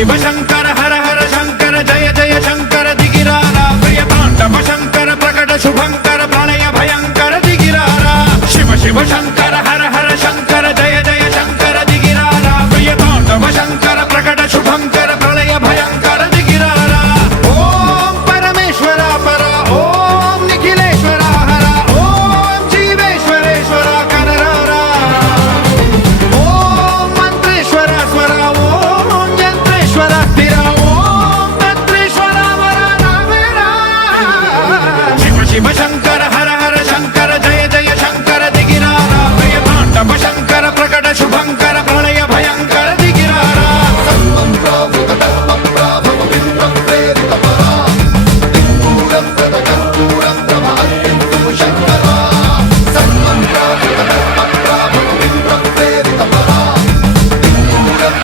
शिव शंकर हर हर शंकर जय जय शंकर दिगिरारा प्रिय तांडव शंकर प्रकट शुभंकर प्रणय भयंकर दिगिरारा शिव शिव शंकर